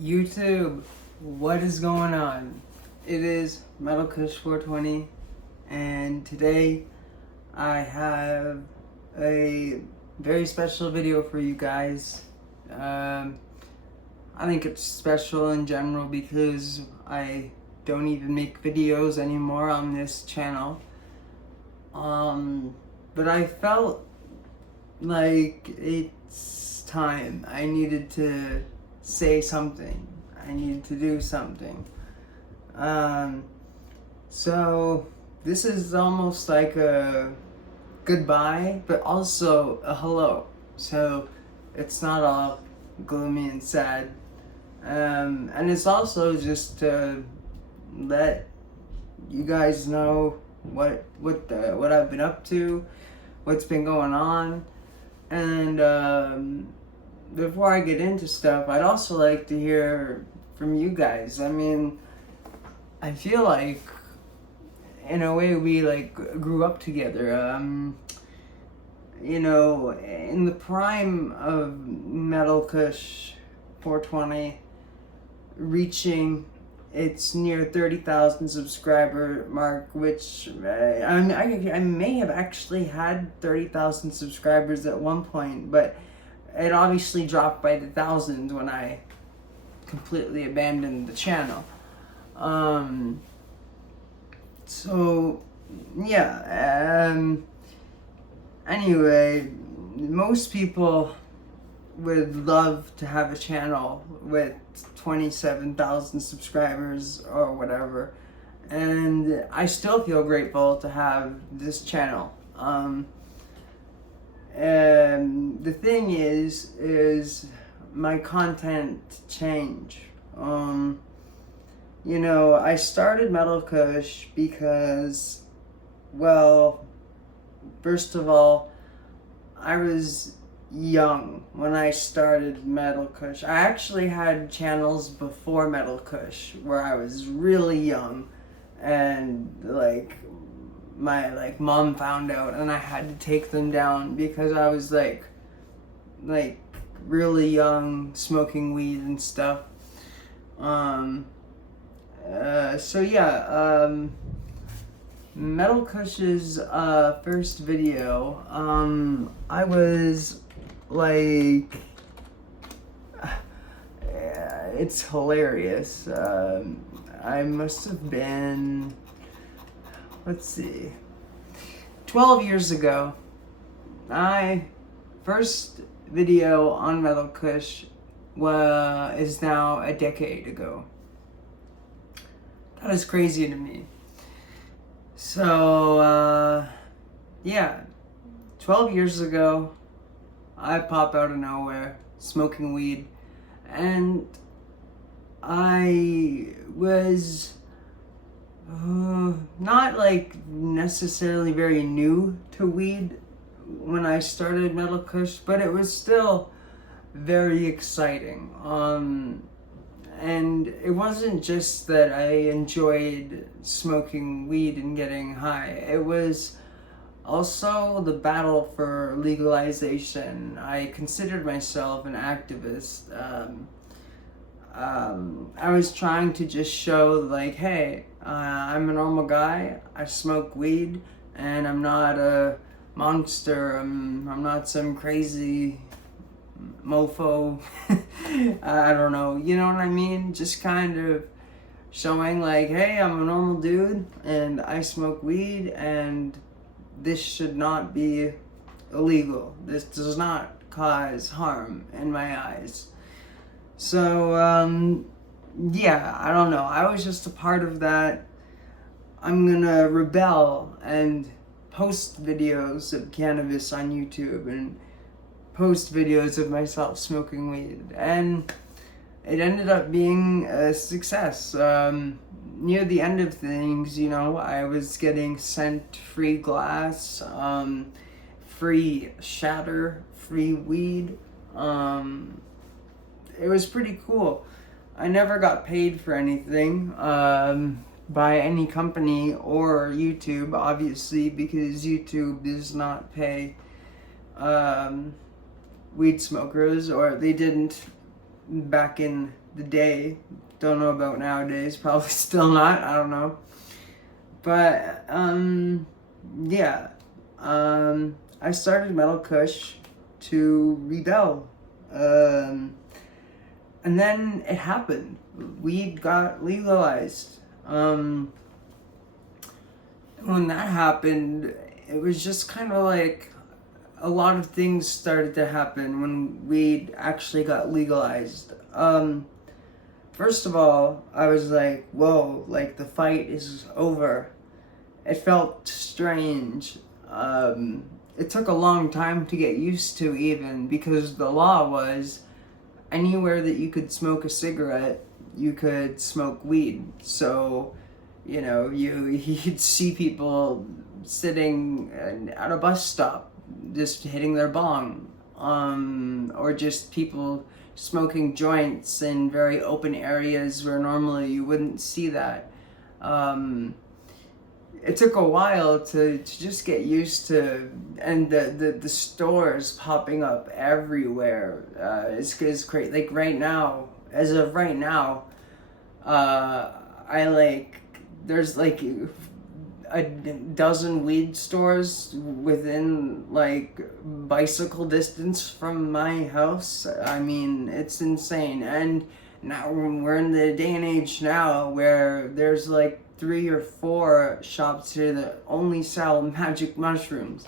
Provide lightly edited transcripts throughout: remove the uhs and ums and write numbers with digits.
YouTube, what is going on? It is MetalKush420, and today I have a very special video for you guys. I think it's special in general because I don't even make videos anymore on this channel. But I felt like it's time. I needed to say something. I needed to do something. So this is almost like a goodbye, but also a hello. So it's not all gloomy and sad. And it's also just to let you guys know what I've been up to, what's been going on, and before I get into stuff, I'd also like to hear from you guys. I mean, I feel like in a way we grew up together. In the prime of MetalKush420 reaching its near 30,000 subscriber mark, which I may have actually had 30,000 subscribers at one point, but it obviously dropped by the thousands when I completely abandoned the channel. Anyway, most people would love to have a channel with 27,000 subscribers or whatever, and I still feel grateful to have this channel. And the thing is my content change. I started Metal Kush because, well, first of all, I was young when I started Metal Kush. I actually had channels before Metal Kush where I was really young, and my mom found out and I had to take them down because I was like really young, smoking weed and stuff. Metal Kush's first video, I was it's hilarious. I must have been, let's see, 12 years ago. My first video on Metal Kush is now a decade ago. That is crazy to me. So, 12 years ago, I pop out of nowhere, smoking weed, and I was not necessarily very new to weed when I started Metal Kush, but it was still very exciting. And it wasn't just that I enjoyed smoking weed and getting high. It was also the battle for legalization. I considered myself an activist. I was trying to just show hey, I'm a normal guy, I smoke weed, and I'm not a monster, I'm not some crazy mofo. I don't know, you know what I mean? Just kind of showing hey, I'm a normal dude and I smoke weed, and this should not be illegal. This does not cause harm in my eyes. So, I don't know. I was just a part of that. I'm gonna rebel and post videos of cannabis on YouTube and post videos of myself smoking weed. And it ended up being a success. Near the end of things, I was getting sent free glass, free shatter, free weed. It was pretty cool. I never got paid for anything by any company or YouTube, obviously, because YouTube does not pay weed smokers, or they didn't back in the day. Don't know about nowadays. Probably still not. I don't know. But yeah. I started Metal Kush to rebel. And then it happened. Weed got legalized. When that happened, it was just kind of like a lot of things started to happen when weed actually got legalized. First of all, I was like, whoa, like the fight is over. It felt strange. It took a long time to get used to, even because the law was anywhere that you could smoke a cigarette, you could smoke weed. So, you know, you'd see people sitting at a bus stop just hitting their bong, or just people smoking joints in very open areas where normally you wouldn't see that. It took a while to just get used to, and the stores popping up everywhere is great. Like right now, as of right now, there's like a dozen weed stores within like bicycle distance from my house. I mean, it's insane. And now we're in the day and age now where there's like 3 or 4 shops here that only sell magic mushrooms.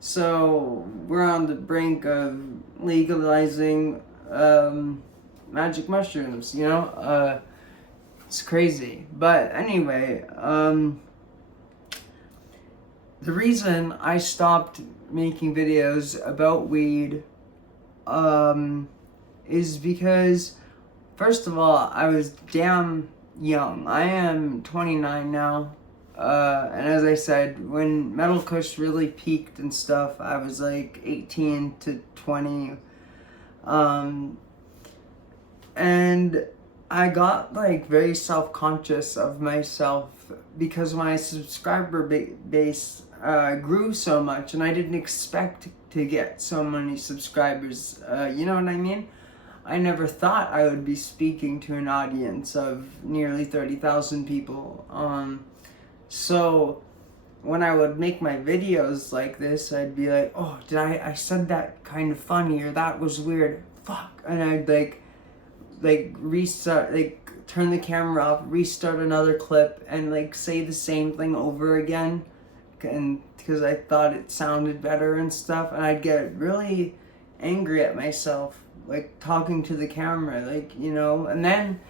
So we're on the brink of legalizing magic mushrooms, you know? It's crazy. But anyway, the reason I stopped making videos about weed is because, first of all, I was damn young. I am 29 now. And as I said, when Metal Kush really peaked and stuff, I was like 18 to 20. And I got like very self-conscious of myself because my subscriber base grew so much, and I didn't expect to get so many subscribers. You know what I mean? I never thought I would be speaking to an audience of nearly 30,000 people. So when I would make my videos like this, I'd be like, oh, I said that kind of funny, or that was weird, fuck. And I'd like restart, like turn the camera off, restart another clip, and like say the same thing over again, and because I thought it sounded better and stuff. And I'd get really angry at myself, like talking to the camera, like, you know. And then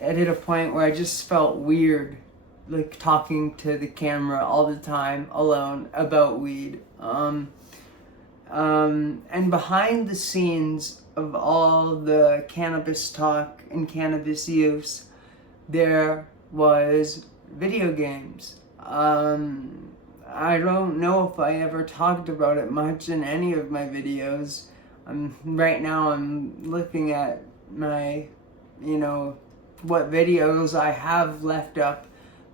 it hit a point where I just felt weird, like talking to the camera all the time alone about weed. And behind the scenes of all the cannabis talk and cannabis use, there was video games. I don't know if I ever talked about it much in any of my videos. Right now I'm looking at my, you know, what videos I have left up.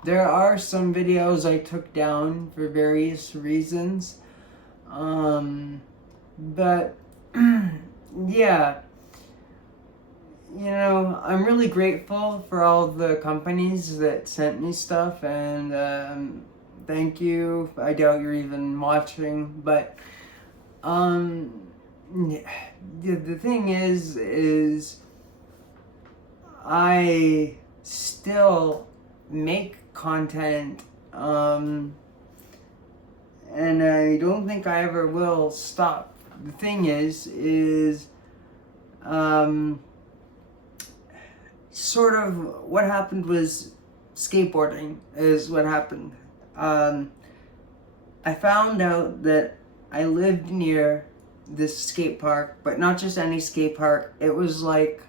There are some videos I took down for various reasons. But yeah, you know, I'm really grateful for all the companies that sent me stuff, and thank you. I doubt you're even watching, but the thing is I still make content, and I don't think I ever will stop. The thing is sort of what happened was skateboarding is what happened. I found out that I lived near this skate park, but not just any skate park. It was like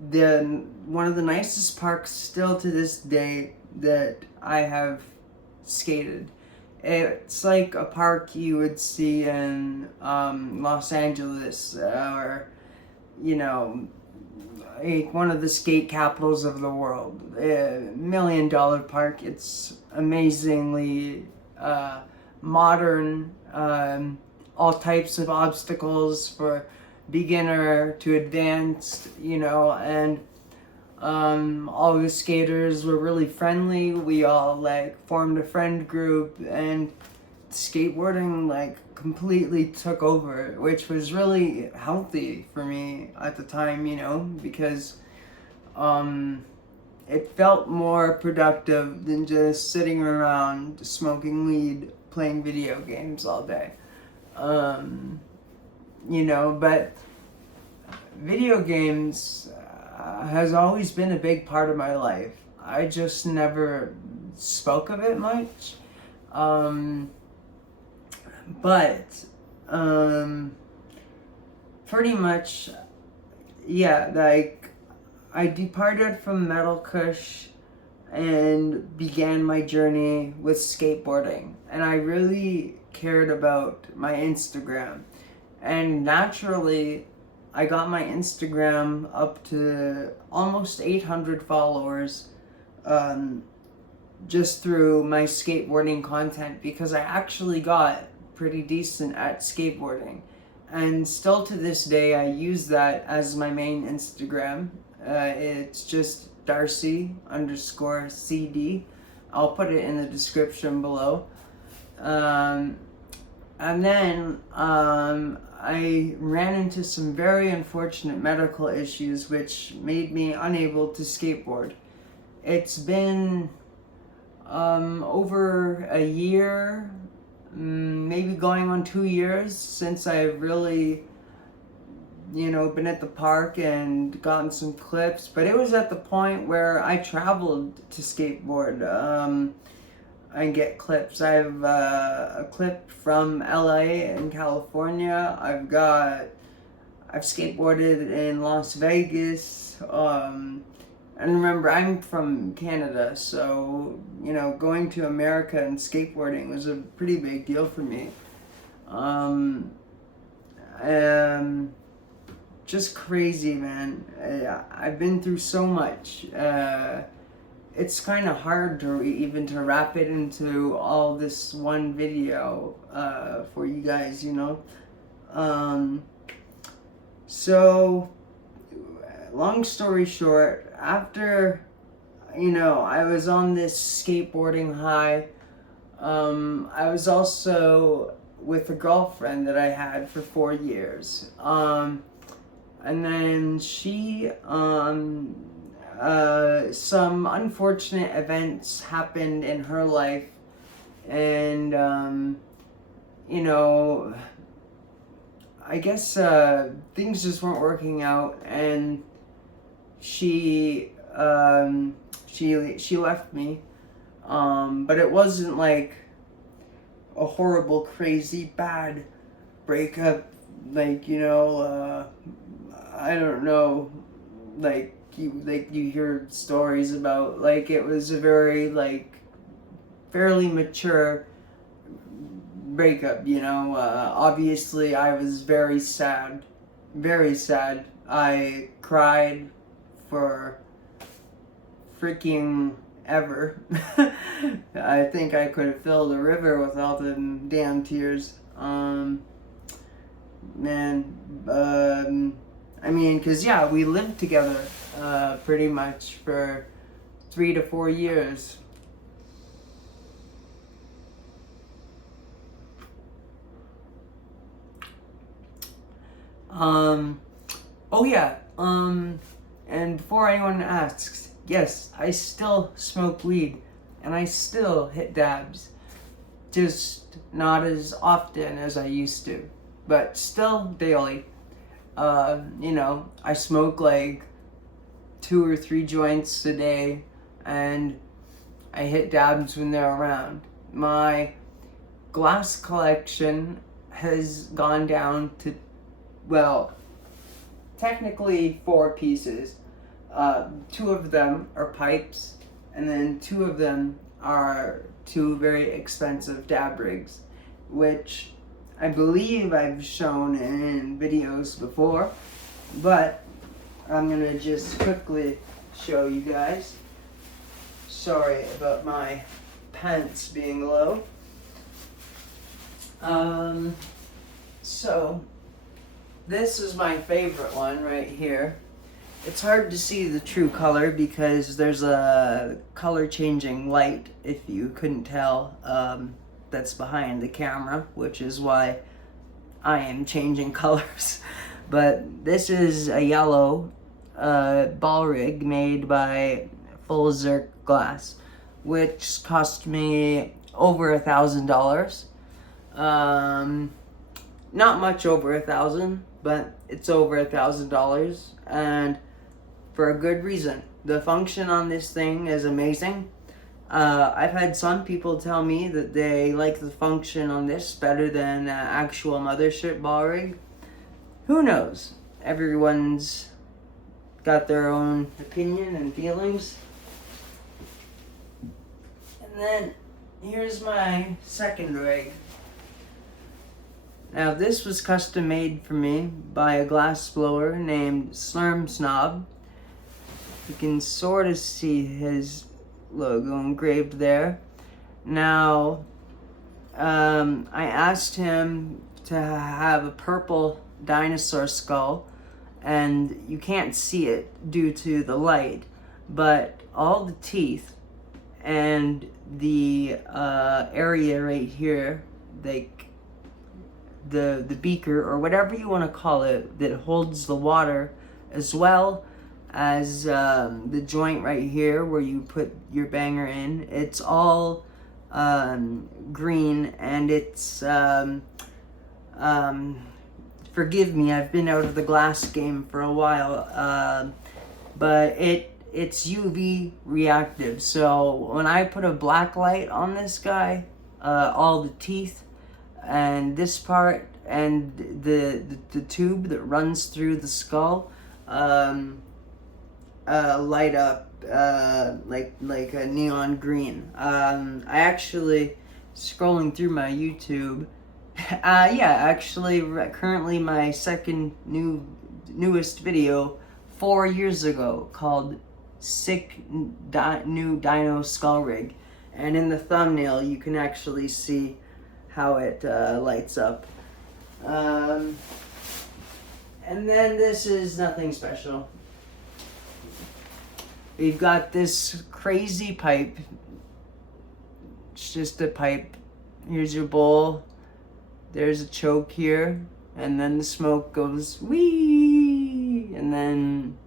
one of the nicest parks still to this day that I have skated. It's like a park you would see in Los Angeles, or, you know, one of the skate capitals of the world. $1 million park. It's amazingly modern, all types of obstacles for beginner to advanced, and all the skaters were really friendly. We all like formed a friend group, and skateboarding like completely took over, which was really healthy for me at the time, because it felt more productive than just sitting around smoking weed, playing video games all day. But video games has always been a big part of my life. I just never spoke of it much. But pretty much, yeah, like I departed from Metal Kush and began my journey with skateboarding. And I really cared about my Instagram. And naturally, I got my Instagram up to almost 800 followers just through my skateboarding content, because I actually got pretty decent at skateboarding. And still to this day, I use that as my main Instagram. It's just Darcy_CD. I'll put it in the description below. And then I ran into some very unfortunate medical issues which made me unable to skateboard. It's been over a year, maybe going on 2 years since I've really, been at the park and gotten some clips. But it was at the point where I traveled to skateboard and get clips. I have a clip from LA and California. I've skateboarded in Las Vegas. And remember, I'm from Canada, so, going to America and skateboarding was a pretty big deal for me. Just crazy, man. I've been through so much. It's kind of hard to even to wrap it into all this one video for you guys, So, long story short, after, I was on this skateboarding high, I was also with a girlfriend that I had for 4 years. And then she, some unfortunate events happened in her life, and, I guess things just weren't working out, and she left me, but it wasn't like a horrible, crazy, bad breakup, like, I don't know, like you hear stories about. Like, it was a very, like, fairly mature breakup, obviously I was very sad, very sad. I cried for freaking ever. I think I could have filled a river with all the damn tears. Cause yeah, we lived together pretty much for 3 to 4 years. And before anyone asks, yes, I still smoke weed, and I still hit dabs, just not as often as I used to, but still daily. I smoke like 2 or 3 joints a day, and I hit dabs when they're around. My glass collection has gone down to, well, technically 4 pieces. 2 of them are pipes, and then 2 of them are 2 very expensive dab rigs, which I believe I've shown in videos before, but I'm gonna just quickly show you guys. Sorry about my pants being low. So This is my favorite one right here. It's hard to see the true color because there's a color changing light, if you couldn't tell, that's behind the camera, which is why I am changing colors. But this is a yellow ball rig made by Full Zerk Glass, which cost me over $1,000. Not much over 1,000, but it's over $1,000, and for a good reason. The function on this thing is amazing. I've had some people tell me that they like the function on this better than actual mothership ball rig. Who knows? Everyone's got their own opinion and feelings. And then here's my second rig. Now this was custom made for me by a glass blower named Slurm Snob. You can sort of see his logo engraved there. Now, I asked him to have a purple dinosaur skull, and you can't see it due to the light, but all the teeth and the area right here, like the beaker or whatever you want to call it that holds the water, as well as the joint right here where you put your banger in, it's all green, and it's forgive me, I've been out of the glass game for a while, but it's UV reactive. So when I put a black light on this guy, all the teeth and this part and the tube that runs through the skull light up like a neon green. I actually, scrolling through my YouTube, currently my newest video 4 years ago called Sick New Dino Skull Rig, and in the thumbnail you can actually see how it lights up. And then this is nothing special. We've got this crazy pipe. It's just a pipe. Here's your bowl. There's a choke here. And then the smoke goes wee. And then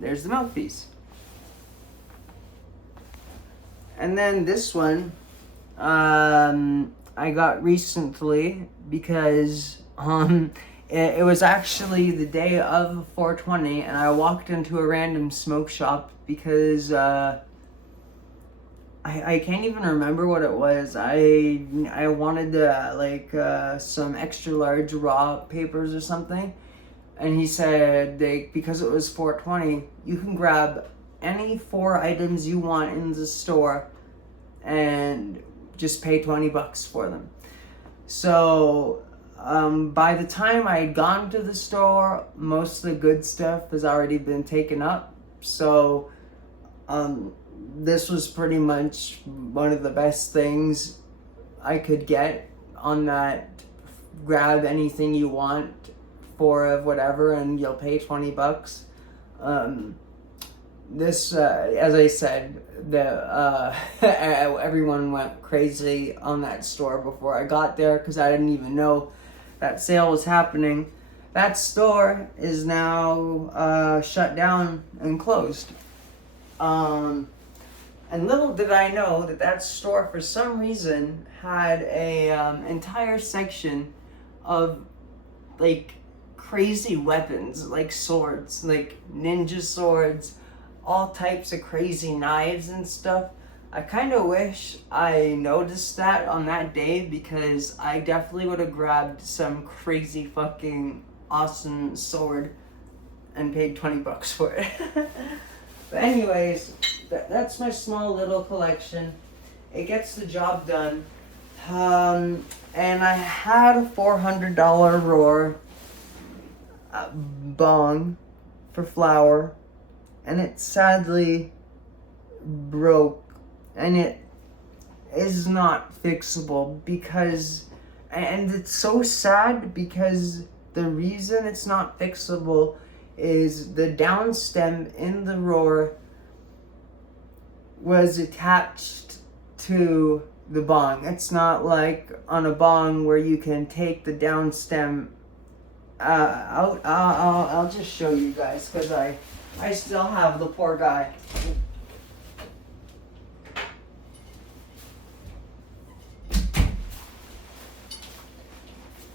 there's the mouthpiece. And then this one, I got recently because it was actually the day of 420, and I walked into a random smoke shop because I can't even remember what it was. I wanted some extra large raw papers or something, and he said because it was 420, you can grab any 4 items you want in the store and just pay $20 for them. So by the time I had gone to the store, most of the good stuff has already been taken up. So this was pretty much one of the best things I could get on that. Grab anything you want for whatever and you'll pay $20. This, as I said, everyone went crazy on that store before I got there because I didn't even know that sale was happening. That store is now shut down and closed. And little did I know that store, for some reason, had a entire section of like crazy weapons, like swords, like ninja swords, all types of crazy knives and stuff. I kind of wish I noticed that on that day because I definitely would have grabbed some crazy fucking awesome sword and paid $20 for it. But anyways, that's my small little collection. It gets the job done. And I had a $400 Roar bong for flour, and it sadly broke, and it is not fixable because, and it's so sad because The reason it's not fixable is the down stem in the roar was attached to the bong. It's not like on a bong where you can take the down stem I'll just show you guys, because I still have the poor guy.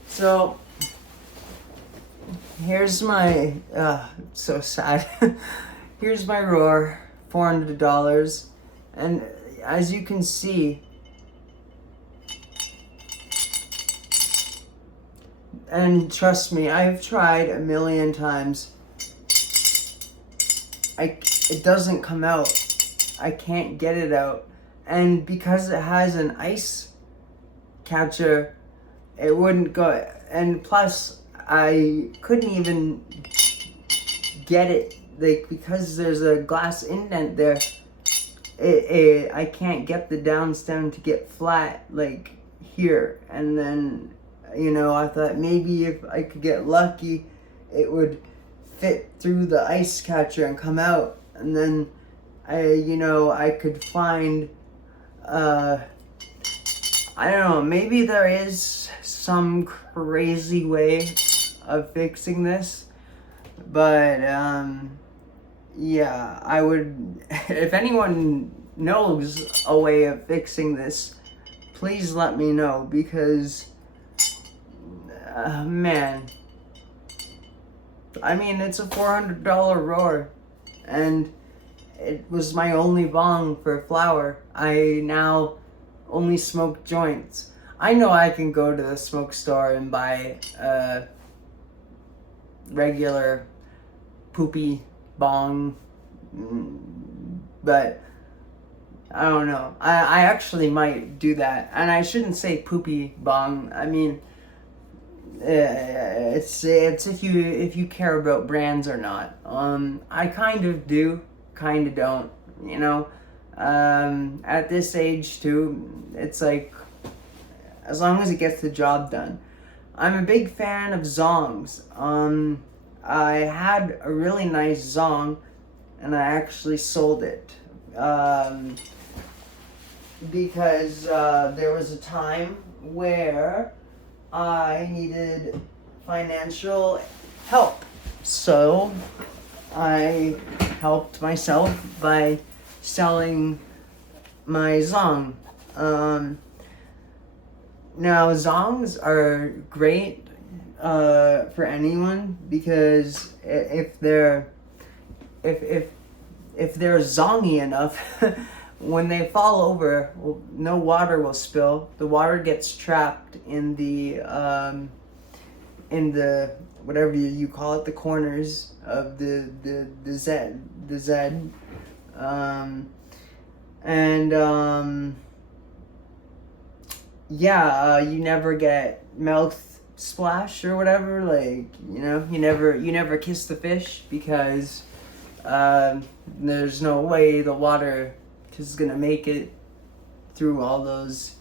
So here's my so sad. Here's my roar, $400, and as you can see, and trust me, I've tried a million times. It doesn't come out. I can't get it out. And because it has an ice catcher, it wouldn't go. And plus, I couldn't even get it, like, because there's a glass indent there. I can't get the down stem to get flat, like here. And then, you know, I thought maybe if I could get lucky, it would fit through the ice catcher and come out. And then I could find, I don't know, maybe there is some crazy way of fixing this. But, yeah, I would, if anyone knows a way of fixing this, please let me know, because man, I mean, it's a $400 roar, and it was my only bong for flower. I now only smoke joints. I know I can go to the smoke store and buy a regular poopy bong, but I don't know. I actually might do that, and I shouldn't say poopy bong. I mean, it's if you care about brands or not. I kind of do, kind of don't. You know, at this age too, it's like, as long as it gets the job done. I'm a big fan of zongs. I had a really nice zong, and I actually sold it. Because there was a time where I needed financial help. So I helped myself by selling my zong. Now, zongs are great for anyone, because if they're zongy enough, when they fall over, no water will spill. The water gets trapped in the whatever you call it, the corners of the Z, you never get mouth splash or whatever. Like, you never kiss the fish, because there's no way the water is gonna make it through all those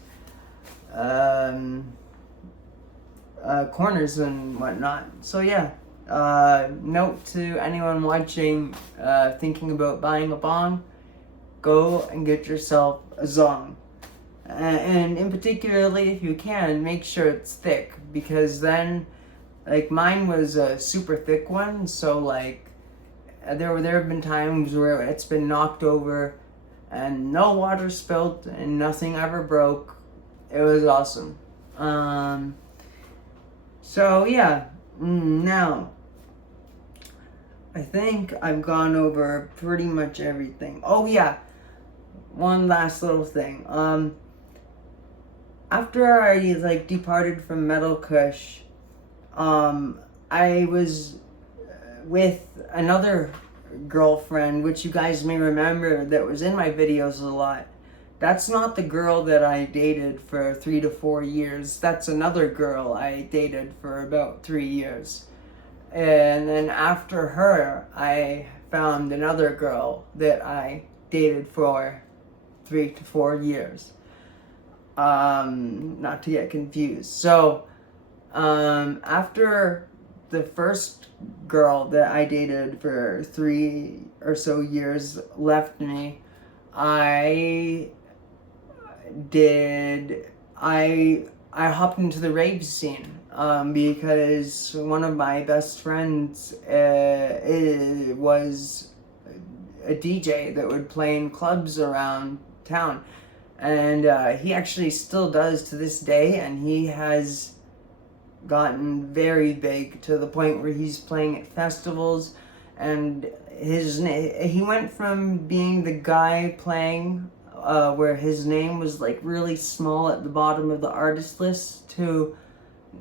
corners and whatnot. So yeah, note to anyone watching, thinking about buying a bong, go and get yourself a zong. And in particularly, if you can, make sure it's thick, because then, like, mine was a super thick one, so like there have been times where it's been knocked over and no water spilled and nothing ever broke. It was awesome. So yeah, now I think I've gone over pretty much everything. Oh yeah, one last little thing. After I departed from Metal Kush, I was with another girlfriend, which you guys may remember, that was in my videos a lot. That's not the girl that I dated for 3 to 4 years. That's another girl I dated for about 3 years. And then after her, I found another girl that I dated for 3 to 4 years. Not to get confused. So, after the first girl that I dated for 3 or so years left me, I did I hopped into the rave scene because one of my best friends was a DJ that would play in clubs around town, and he actually still does to this day, and he has gotten very big to the point where he's playing at festivals, and he went from being the guy playing where his name was like really small at the bottom of the artist list to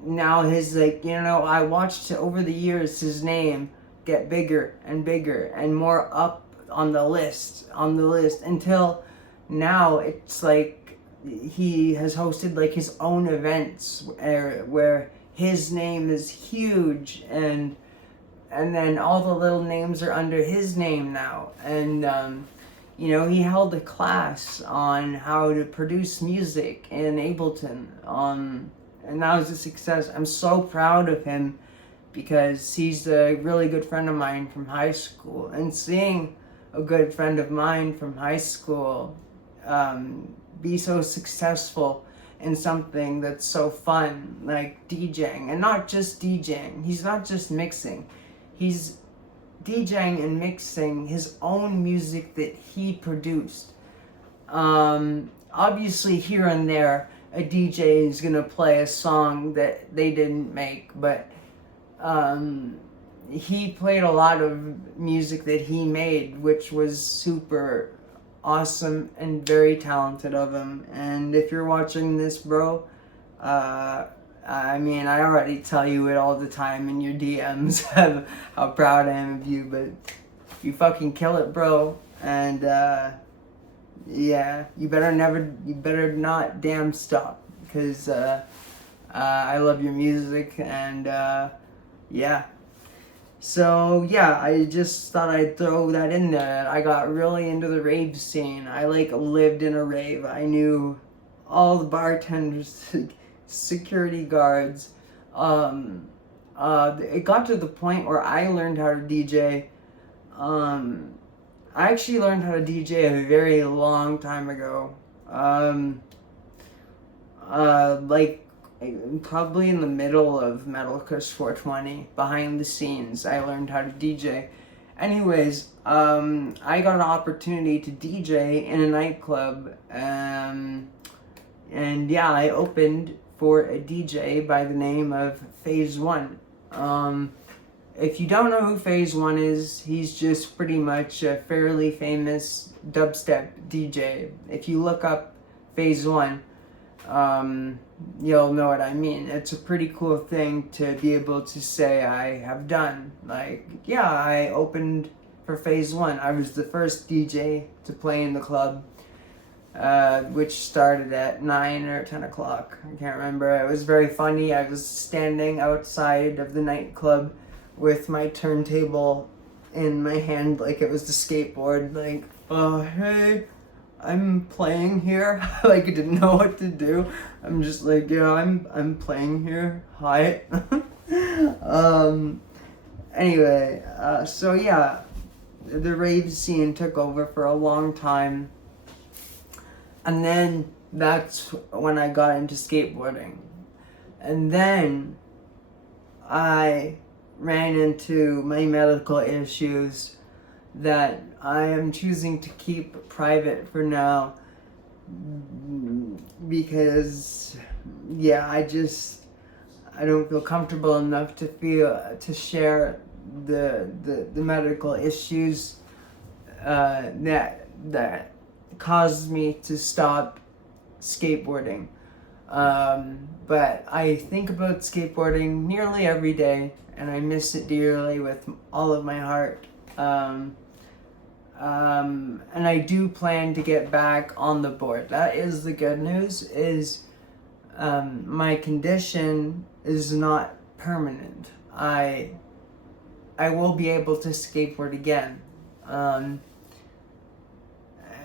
now his, like, I watched over the years his name get bigger and bigger and more up on the list until now it's like he has hosted like his own events where his name is huge, and then all the little names are under his name now. And he held a class on how to produce music in Ableton, and that was a success. I'm so proud of him because he's a really good friend of mine from high school, and seeing a good friend of mine from high school be so successful in something that's so fun, like DJing. And not just DJing, he's not just mixing, he's DJing and mixing his own music that he produced. Obviously here and there a DJ is gonna play a song that they didn't make, but he played a lot of music that he made, which was super awesome and very talented of him. And if you're watching this, bro, I already tell you it all the time in your DMs how proud I am of you, but you fucking kill it, bro. And you better not damn stop, because I love your music, and So I just thought I'd throw that in there. I got really into the rave scene. I lived in a rave. I knew all the bartenders, security guards. It got to the point where I learned how to DJ. I actually learned how to DJ a very long time ago. Probably in the middle of Metal Kush 420, behind the scenes, I learned how to DJ. Anyways, I got an opportunity to DJ in a nightclub, and I opened for a DJ by the name of Phase One. If you don't know who Phase One is, he's just pretty much a fairly famous dubstep DJ. If you look up Phase One, you'll know what I mean. It's a pretty cool thing to be able to say I have done. I opened for Phase One. I was the first DJ to play in the club, which started at 9 or 10 o'clock. I can't remember. It was very funny. I was standing outside of the nightclub with my turntable in my hand like it was the skateboard, hey, I'm playing here. I didn't know what to do. I'm just I'm playing here. Hi. Anyway, the rave scene took over for a long time. And then that's when I got into skateboarding. And then I ran into my medical issues that I am choosing to keep private for now, because I don't feel comfortable enough to share the medical issues that caused me to stop skateboarding. But I think about skateboarding nearly every day, and I miss it dearly with all of my heart. And I do plan to get back on the board. That is the good news, is my condition is not permanent. I will be able to skateboard again.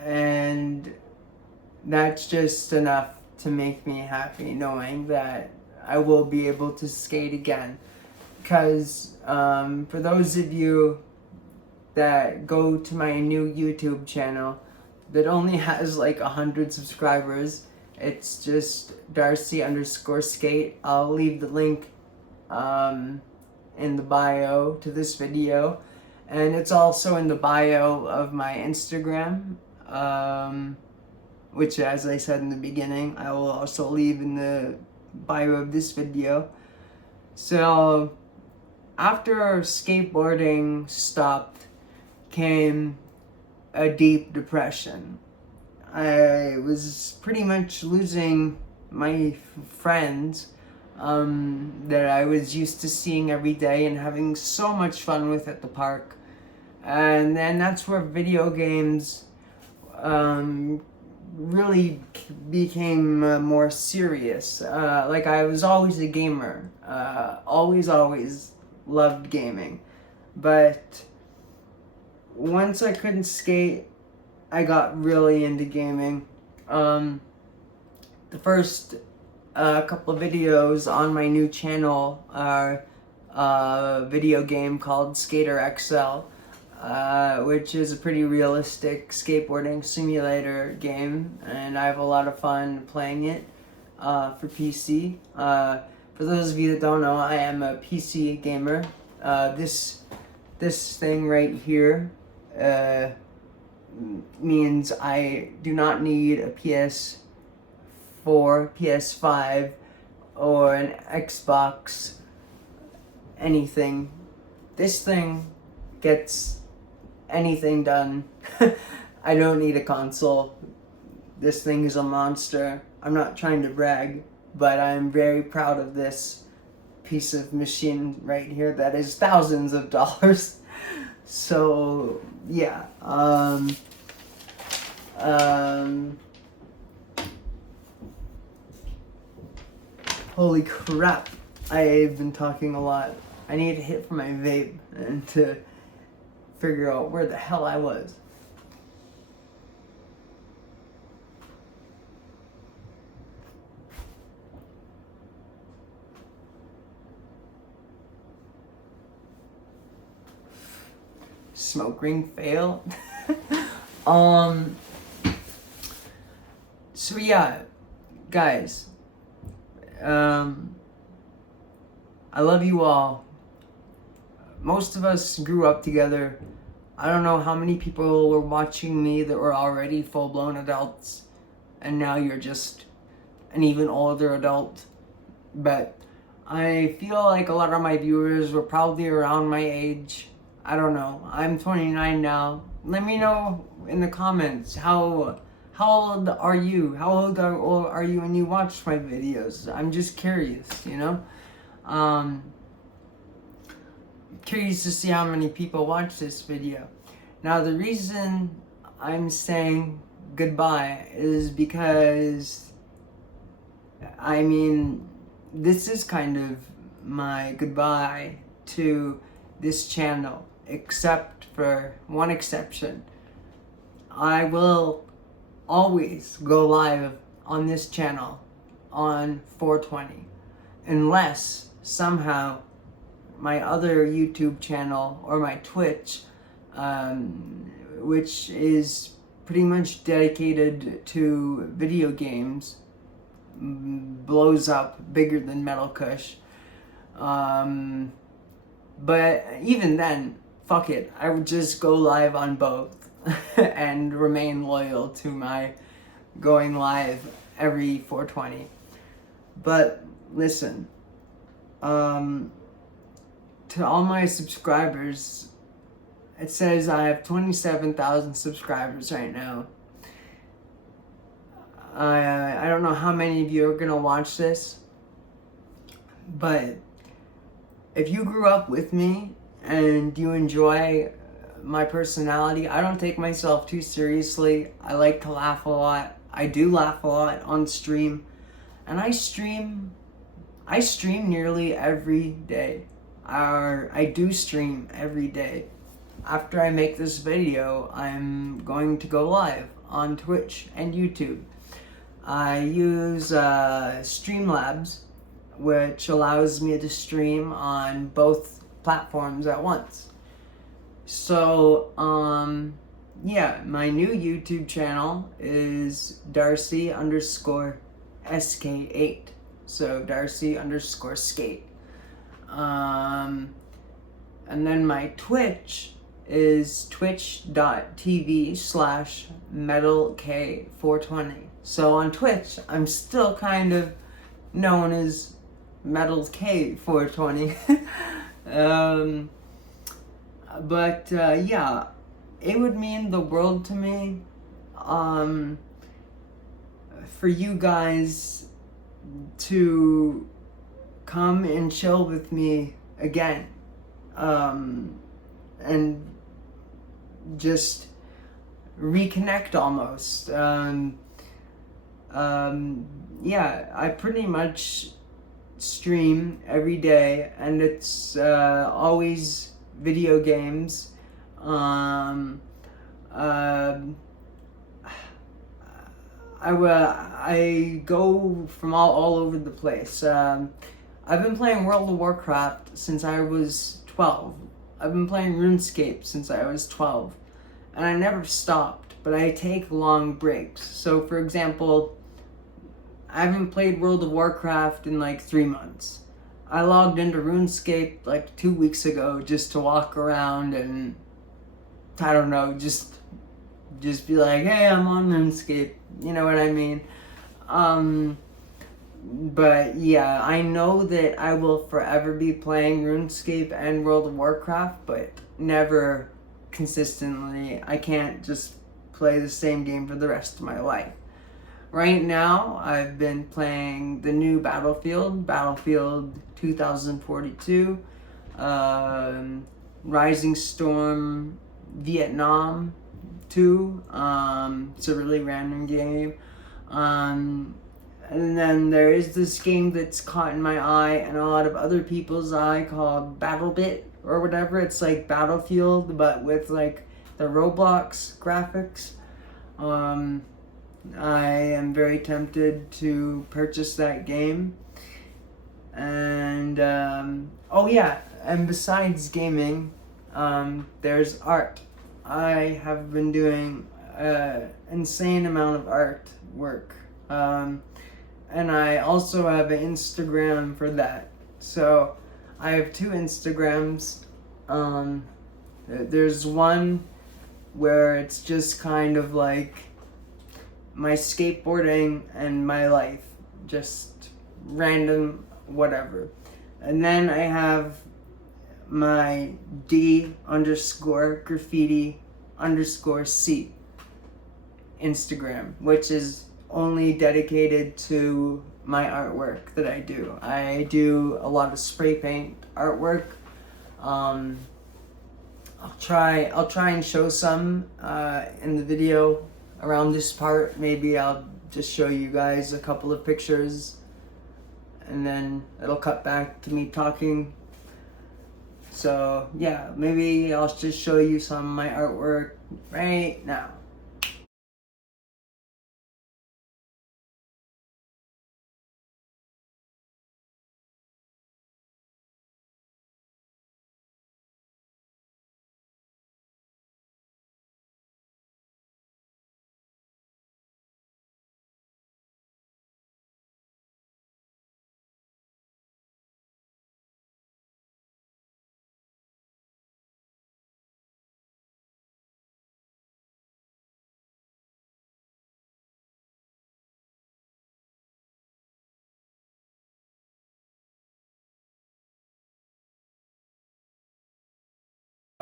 And that's just enough to make me happy, knowing that I will be able to skate again. because for those of you that go to my new YouTube channel that only has like 100 subscribers, it's just Darcy_skate. I'll leave the link in the bio to this video, and it's also in the bio of my Instagram, which, as I said in the beginning, I will also leave in the bio of this video. So after skateboarding stopped came a deep depression. I was pretty much losing my friends that I was used to seeing every day and having so much fun with at the park. And then that's where video games really became more serious. Like, I was always a gamer, always loved gaming, but once I couldn't skate, I got really into gaming. The first couple of videos on my new channel are a video game called Skater XL, which is a pretty realistic skateboarding simulator game, and I have a lot of fun playing it for PC. For those of you that don't know, I am a PC gamer. This thing right here means I do not need a PS4, PS5, or an Xbox, anything. This thing gets anything done. I don't need a console. This thing is a monster. I'm not trying to brag, but I'm very proud of this piece of machine right here that is thousands of dollars. So yeah, holy crap, I've been talking a lot. I need to hit for my vape and to figure out where the hell I was. Smoke ring fail. So yeah, guys, I love you all. Most of us grew up together. I don't know how many people were watching me that were already full-blown adults, and now you're just an even older adult. But I feel like a lot of my viewers were probably around my age. I don't know. I'm 29 now. Let me know in the comments how old are you? How old are you when you watch my videos? I'm just curious, you know? Curious to see how many people watch this video. Now, the reason I'm saying goodbye is because, I mean, this is kind of my goodbye to this channel, except for one exception. I will always go live on this channel on 420, unless somehow my other YouTube channel or my Twitch, which is pretty much dedicated to video games, blows up bigger than Metal Kush. But even then, fuck it, I would just go live on both and remain loyal to my going live every 420. But listen, to all my subscribers, it says I have 27,000 subscribers right now. I don't know how many of you are gonna watch this, but if you grew up with me and you enjoy my personality, I don't take myself too seriously. I like to laugh a lot. I do laugh a lot on stream, and I stream nearly every day. I do stream every day. After I make this video, I'm going to go live on Twitch and YouTube. I use Streamlabs, which allows me to stream on both platforms at once. So, yeah, my new YouTube channel is Darcy underscore SK8. So Darcy underscore skate. And then my Twitch is twitch.tv/MetalK420. So on Twitch, I'm still kind of known as MetalK420. But yeah, it would mean the world to me for you guys to come and chill with me again, and just reconnect almost. Yeah, I pretty much stream every day, and it's always video games. I go from all over the place. I've been playing World of Warcraft since I was 12. I've been playing RuneScape since I was 12. And I never stopped, but I take long breaks. So, for example, I haven't played World of Warcraft in like 3 months. I logged into RuneScape like 2 weeks ago just to walk around and, I don't know, just be like, hey, I'm on RuneScape. You know what I mean? But yeah, I know that I will forever be playing RuneScape and World of Warcraft, but never consistently. I can't just play the same game for the rest of my life. Right now, I've been playing the new Battlefield 2042, Rising Storm Vietnam 2. It's a really random game. And then there is this game that's caught in my eye and a lot of other people's eye called BattleBit or whatever. It's like Battlefield, but with like the Roblox graphics. I am very tempted to purchase that game. And, oh yeah, and besides gaming, there's art. I have been doing an insane amount of artwork. And I also have an Instagram for that. So I have 2 Instagrams. There's one where it's just kind of like my skateboarding and my life, just random whatever. And then I have my D_graffiti_C Instagram, which is only dedicated to my artwork that I do. I do a lot of spray paint artwork. I'll try and show some in the video around this part. Maybe I'll just show you guys a couple of pictures and then it'll cut back to me talking. So yeah, maybe I'll just show you some of my artwork right now.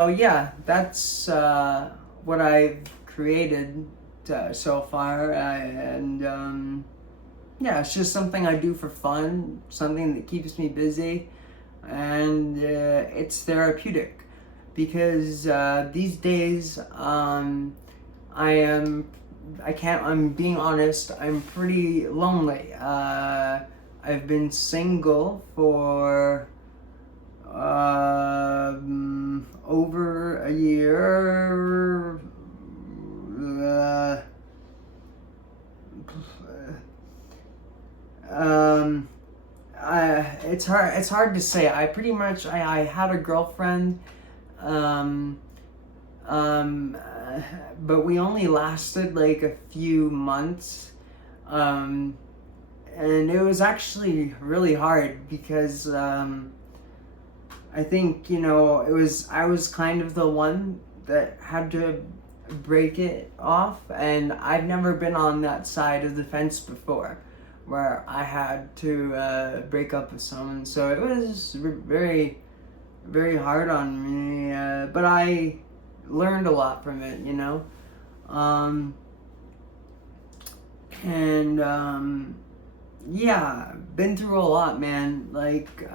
Oh yeah, that's what I've created so far, and yeah, it's just something I do for fun, something that keeps me busy, and it's therapeutic because these days I'm being honest, I'm pretty lonely. I've been single for over a year. it's hard to say. I had a girlfriend, um, but we only lasted like a few months, and it was actually really hard because I think, I was kind of the one that had to break it off, and I've never been on that side of the fence before where I had to break up with someone. So it was very, very hard on me, but I learned a lot from it, and yeah, been through a lot, man. Like,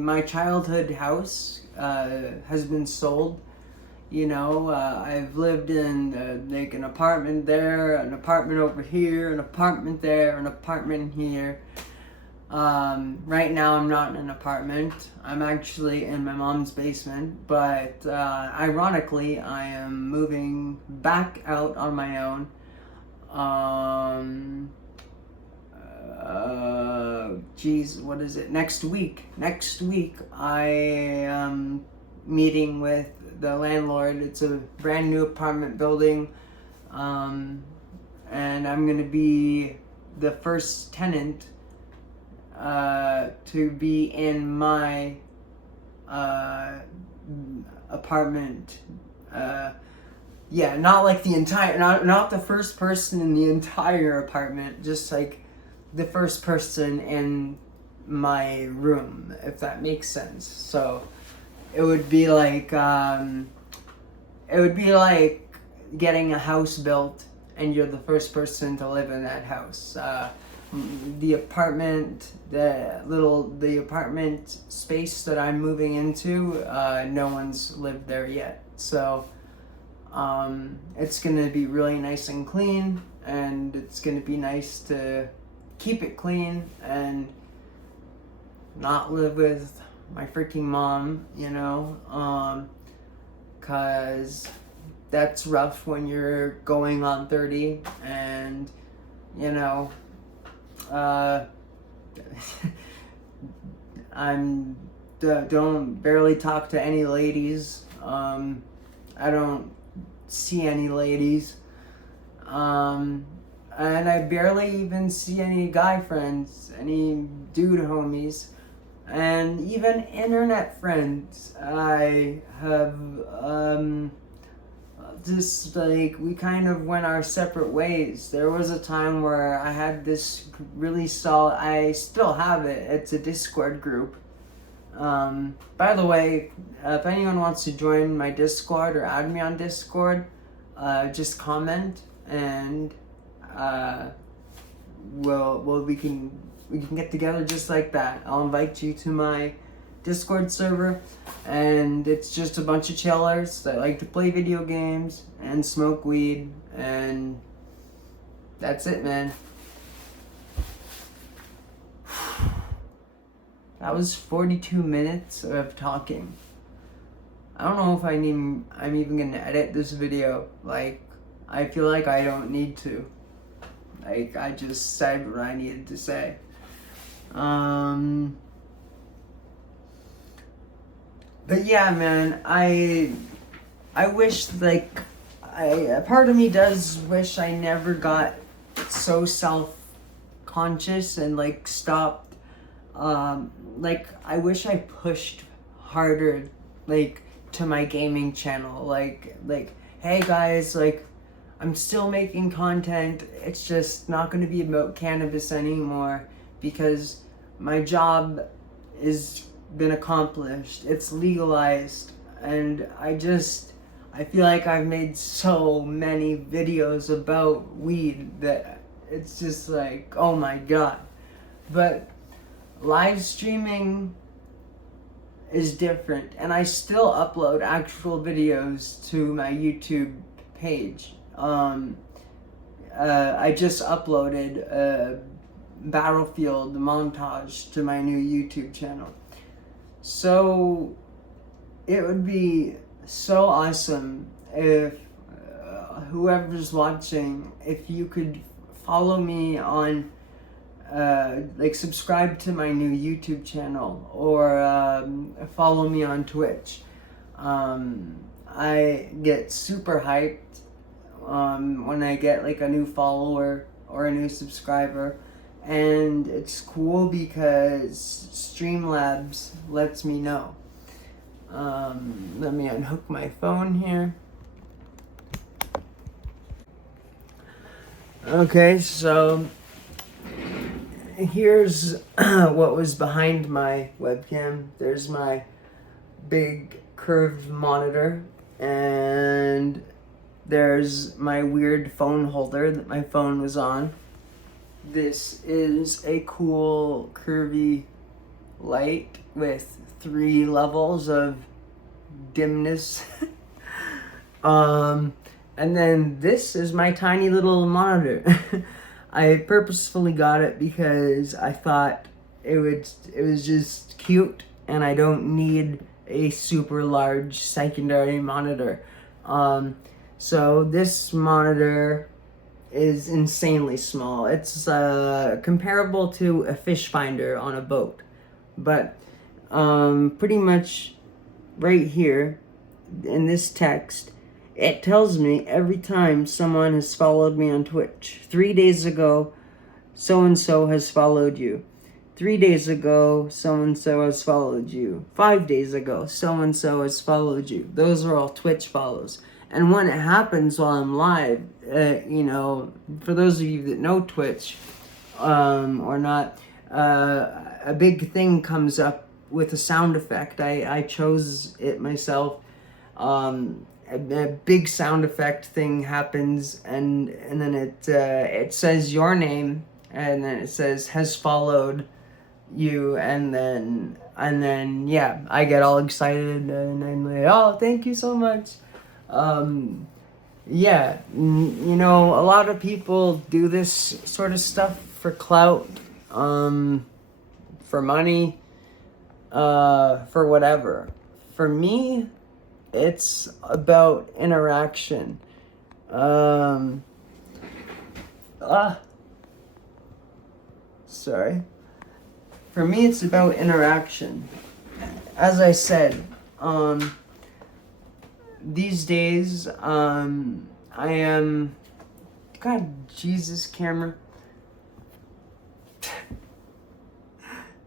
my childhood house has been sold. I've lived in like an apartment there, an apartment over here, an apartment there, an apartment here. Right now I'm not in an apartment. I'm actually in my mom's basement, but ironically I am moving back out on my own. What is it? Next week I am meeting with the landlord. It's a brand new apartment building, and I'm gonna be the first tenant to be in my apartment. Not like the entire, not the first person in the entire apartment, just like the first person in my room, if that makes sense. So it would be like getting a house built and you're the first person to live in that house. The apartment space that I'm moving into, no one's lived there yet. So it's gonna be really nice and clean, and it's gonna be nice to keep it clean and not live with my freaking mom, cause that's rough when you're going on 30, and I'm don't barely talk to any ladies. I don't see any ladies, and I barely even see any guy friends, any dude homies, and even internet friends. I have just like, we kind of went our separate ways. There was a time where I had this really solid, I still have it, it's a Discord group. By the way, if anyone wants to join my Discord or add me on Discord, just comment, and we can get together just like that. I'll invite you to my Discord server, and it's just a bunch of chillers that like to play video games and smoke weed, and that's it, man. That was 42 minutes of talking. I don't know if I'm even gonna edit this video. Like, I feel like I don't need to. Like, I just said what I needed to say. But yeah, man, I wish, like, a part of me does wish I never got so self-conscious and, like, stopped. Like, I wish I pushed harder, like, to my gaming channel. Like, hey guys, like, I'm still making content. It's just not going to be about cannabis anymore because my job is been accomplished. It's legalized, and I feel like I've made so many videos about weed that it's just like, oh my god. But live streaming is different, and I still upload actual videos to my YouTube page. I just uploaded a Battlefield montage to my new YouTube channel. So it would be so awesome if whoever's watching, if you could follow me on like subscribe to my new YouTube channel, or follow me on Twitch. I get super hyped when I get like a new follower or a new subscriber, and it's cool because Streamlabs lets me know. Let me unhook my phone here. Okay, so here's what was behind my webcam. There's my big curved monitor, and there's my weird phone holder that my phone was on. This is a cool curvy light with 3 levels of dimness. And then this is my tiny little monitor. I purposefully got it because I thought it was just cute, and I don't need a super large secondary monitor. So this monitor is insanely small. It's comparable to a fish finder on a boat. But pretty much right here in this text, it tells me every time someone has followed me on Twitch. 3 days ago, so-and-so has followed you. 3 days ago, so-and-so has followed you. 5 days ago, so-and-so has followed you. Those are all Twitch follows. And when it happens while I'm live, for those of you that know Twitch or not, a big thing comes up with a sound effect. I chose it myself. A big sound effect thing happens, and then it says your name, and then it says has followed you, and then yeah, I get all excited, and I'm like, oh, thank you so much. Yeah, a lot of people do this sort of stuff for clout, for money, for whatever. For me, it's about interaction. Sorry. For me, it's about interaction. As I said, these days, I am... God, Jesus, camera.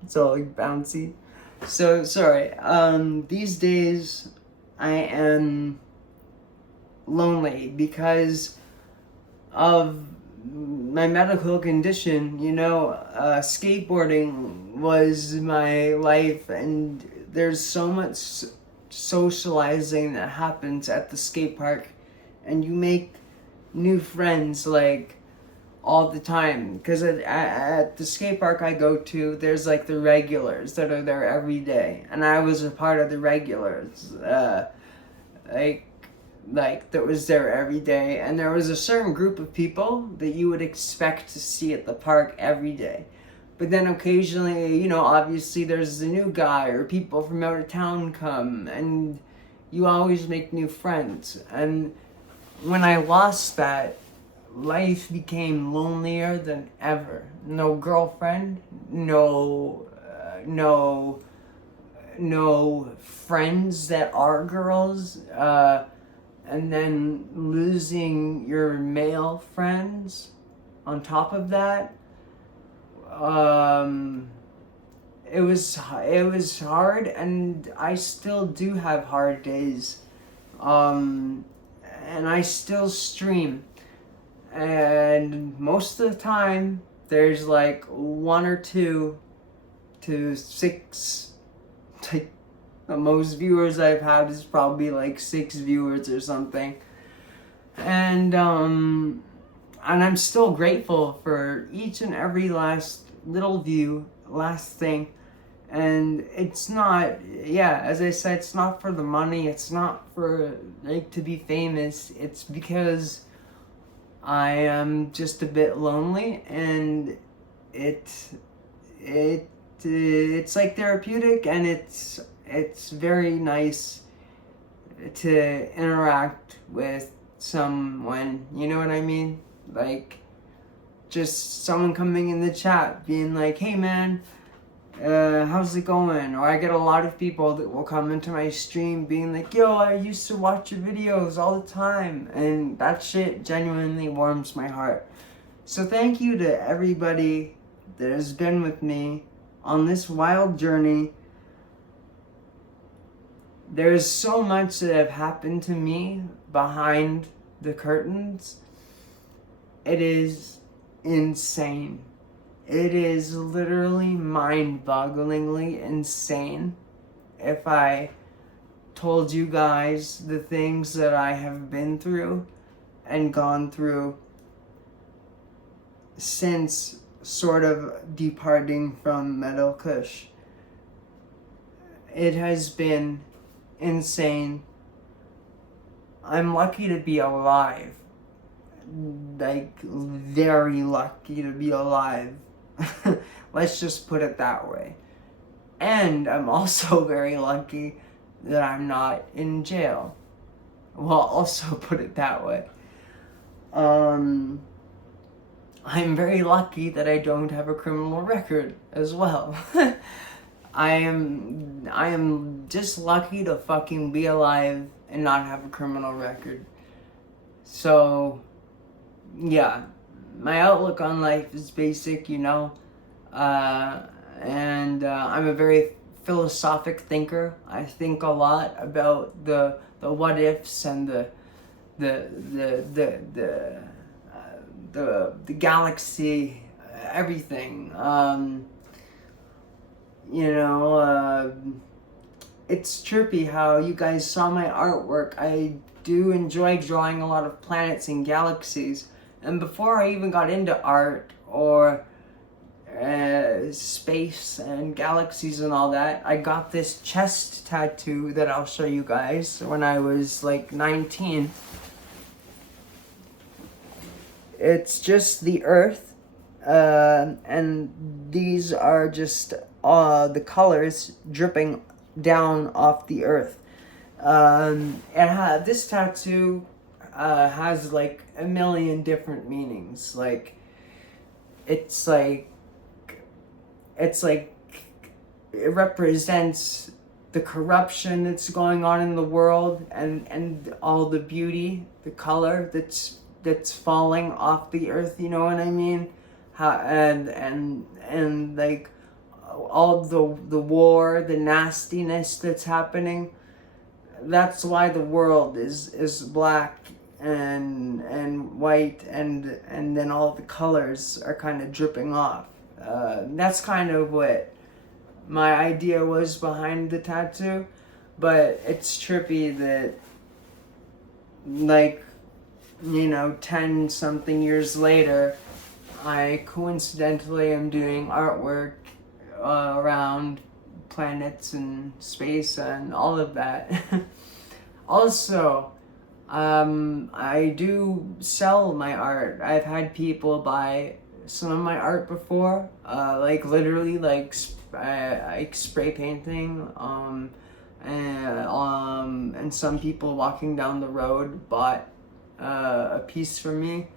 It's all like bouncy. So, sorry. These days, I am lonely because of my medical condition. Skateboarding was my life, and there's so much socializing that happens at the skate park, and you make new friends like all the time, because at the skate park I go to, there's like the regulars that are there every day, and I was a part of the regulars, like that was there every day, and there was a certain group of people that you would expect to see at the park every day. But then occasionally, obviously there's a new guy or people from out of town come, and you always make new friends. And when I lost that, life became lonelier than ever. No girlfriend, no friends that are girls, and then losing your male friends on top of that. It was hard, and I still do have hard days, and I still stream, and most of the time there's like 1 or 2 to 6, like the most viewers I've had is probably like 6 viewers or something, and I'm still grateful for each and every last little view, last thing. And it's not, as I said, it's not for the money, it's not for like to be famous, it's because I am just a bit lonely, and it's like therapeutic, and it's very nice to interact with someone, you know what I mean? Like, just someone coming in the chat being like, hey man, how's it going? Or I get a lot of people that will come into my stream being like, yo, I used to watch your videos all the time. And that shit genuinely warms my heart. So thank you to everybody that has been with me on this wild journey. There's so much that have happened to me behind the curtains. It is insane. It is literally mind-bogglingly insane if I told you guys the things that I have been through and gone through since sort of departing from Metal Kush. It has been insane. I'm lucky to be alive. Like, very lucky to be alive. Let's just put it that way. And I'm also very lucky that I'm not in jail. Well, also put it that way. I'm very lucky that I don't have a criminal record as well. I am just lucky to fucking be alive and not have a criminal record. So, yeah, my outlook on life is basic, you know, and I'm a very philosophic thinker. I think a lot about the what ifs and the galaxy, everything. You know, it's trippy how you guys saw my artwork. I do enjoy drawing a lot of planets and galaxies. And before I even got into art or space and galaxies and all that, I got this chest tattoo that I'll show you guys when I was like 19. It's just the Earth, and these are just the colors dripping down off the Earth. This tattoo has like a million different meanings. Like, it's like it represents the corruption that's going on in the world, and all the beauty, the color that's falling off the Earth, you know what I mean? How and like all the war, the nastiness that's happening. That's why the world is black and white, and then all the colors are kind of dripping off. That's kind of what my idea was behind the tattoo, but it's trippy that, like, you know, 10 something years later, I coincidentally am doing artwork around planets and space and all of that. Also, I do sell my art. I've had people buy some of my art before, like literally like spray painting, and some people walking down the road bought a piece from me.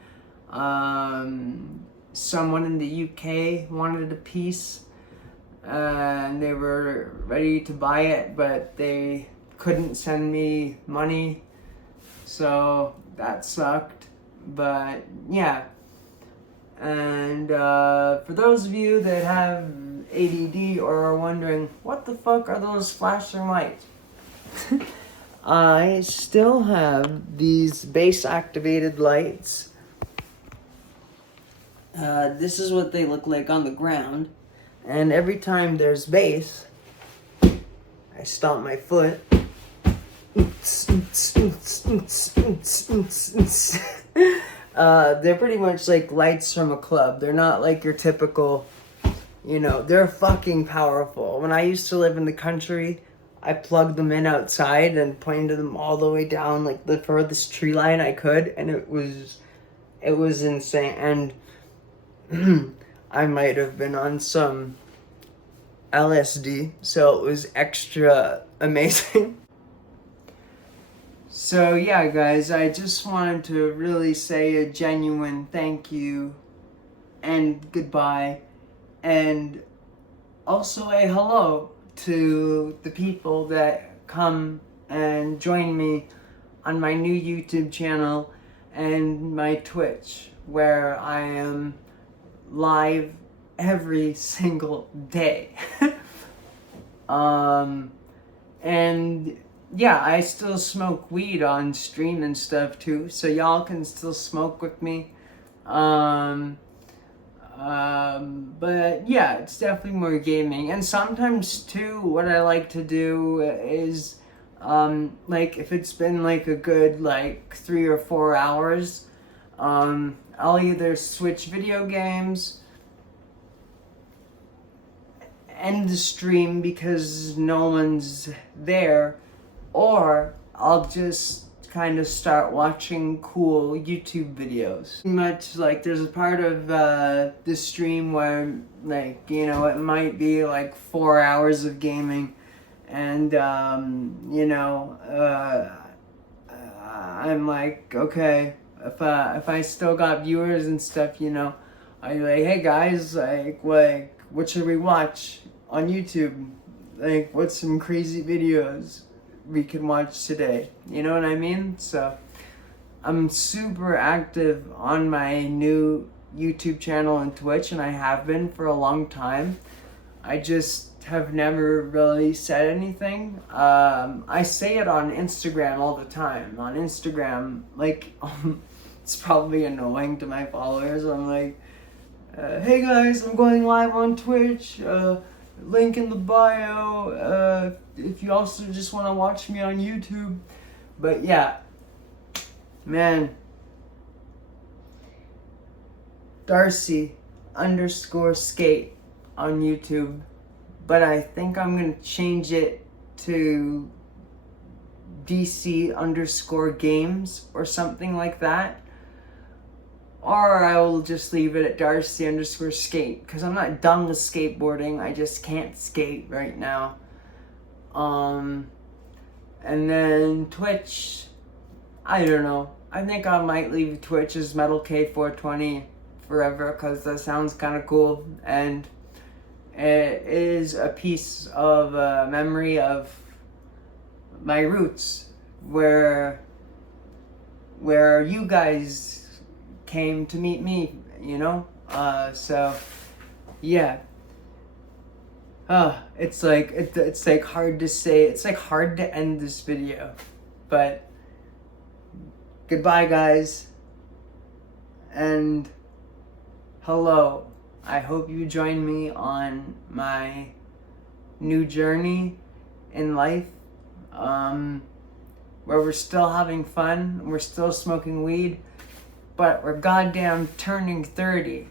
Someone in the UK wanted a piece, and they were ready to buy it, but they couldn't send me money, so that sucked. But yeah, and for those of you that have ADD or are wondering what the fuck are those flashing lights, I still have these base activated lights. This is what they look like on the ground, and every time there's bass, I stomp my foot. They're pretty much like lights from a club. They're not like your typical, you know, they're fucking powerful. When I used to live in the country, I plugged them in outside and pointed them all the way down like the furthest tree line I could, and it was insane. And I might have been on some LSD, so it was extra amazing. So yeah, guys, I just wanted to really say a genuine thank you and goodbye, and also a hello to the people that come and join me on my new YouTube channel and my Twitch, where I am live every single day. And yeah, I still smoke weed on stream and stuff too, so y'all can still smoke with me. But yeah, it's definitely more gaming. And sometimes too, what I like to do is, like if it's been like a good like 3 or 4 hours, I'll either switch video games, end the stream because no one's there, or I'll just kind of start watching cool YouTube videos. Pretty much like there's a part of the stream where like, you know, it might be like 4 hours of gaming, and you know, I'm like, okay, if I still got viewers and stuff, you know, I'm like, hey guys, like what should we watch on YouTube? Like, what's some crazy videos we can watch today? You know what I mean? So I'm super active on my new YouTube channel and Twitch, and I have been for a long time. I just have never really said anything. I say it on Instagram all the time. On Instagram, like, it's probably annoying to my followers. I'm like, hey guys, I'm going live on Twitch. Link in the bio. If you also just want to watch me on YouTube. But yeah, man. Darcy_skate on YouTube. But I think I'm gonna change it to DC_games or something like that. Or I will just leave it at Darcy_skate, because I'm not done with skateboarding, I just can't skate right now. And then Twitch, I don't know. I think I might leave Twitch as MetalK420 forever, because that sounds kind of cool, and it is a piece of memory of my roots, where you guys came to meet me, you know? So yeah. It's like it's like hard to say, it's like hard to end this video. But goodbye guys. And hello. I hope you join me on my new journey in life, where we're still having fun, we're still smoking weed, but we're goddamn turning 30.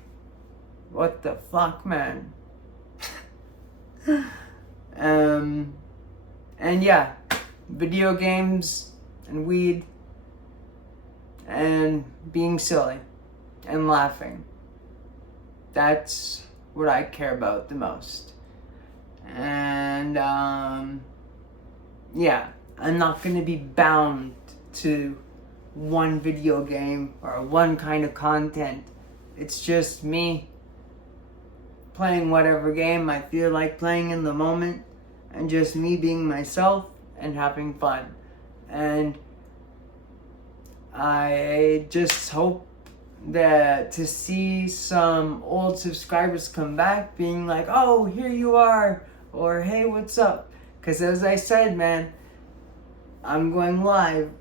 What the fuck, man? And yeah, video games and weed and being silly and laughing. That's what I care about the most. And yeah, I'm not gonna be bound to one video game or one kind of content. It's just me playing whatever game I feel like playing in the moment, and just me being myself and having fun. And I just hope that to see some old subscribers come back being like, oh, here you are, or hey, what's up? Because as I said, man, I'm going live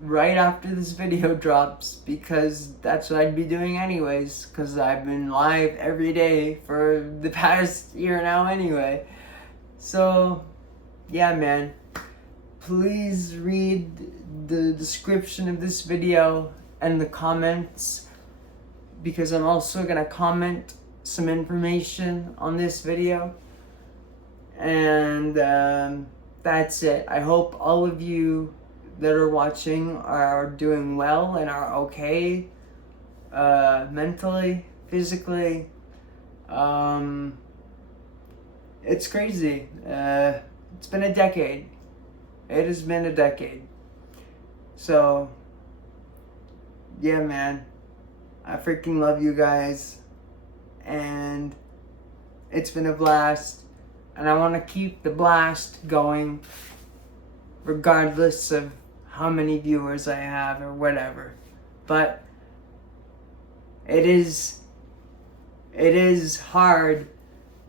right after this video drops, because that's what I'd be doing anyways, because I've been live every day for the past year now anyway. So yeah, man, please read the description of this video and the comments, because I'm also gonna comment some information on this video. And that's it. I hope all of you that are watching are doing well and are okay, mentally, physically. It's crazy. It's been a decade. It has been a decade. So yeah, man, I freaking love you guys. and it's been a blast, and I want to keep the blast going regardless of how many viewers I have or whatever. But it is hard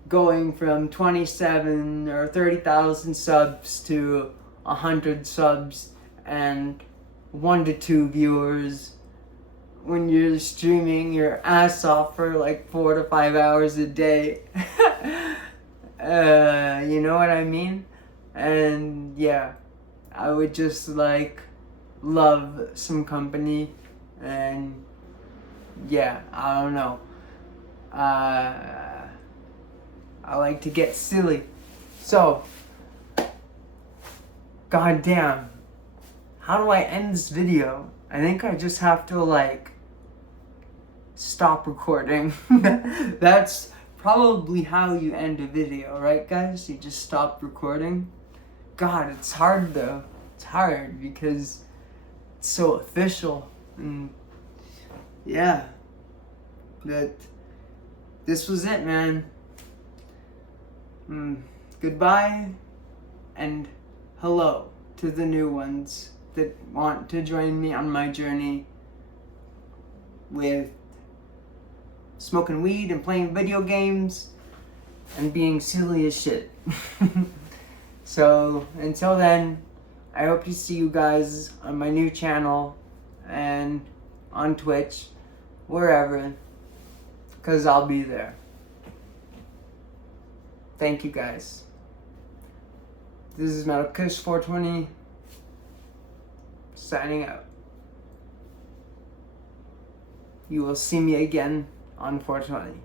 going from 27 or 30,000 subs to 100 subs and 1 to 2 viewers when you're streaming your ass off for like 4 to 5 hours a day. You know what I mean? And yeah, I would just like love some company, and yeah, I don't know. I like to get silly. So, goddamn, how do I end this video? I think I just have to like stop recording. That's probably how you end a video, right guys? You just stop recording. God, it's hard though. It's hard because it's so official. And yeah, but this was it, man. Goodbye and hello to the new ones that want to join me on my journey with smoking weed and playing video games and being silly as shit. So until then, I hope to see you guys on my new channel and on Twitch, wherever, because I'll be there. Thank you guys. This is Metal Kush 420 signing out. You will see me again on 420.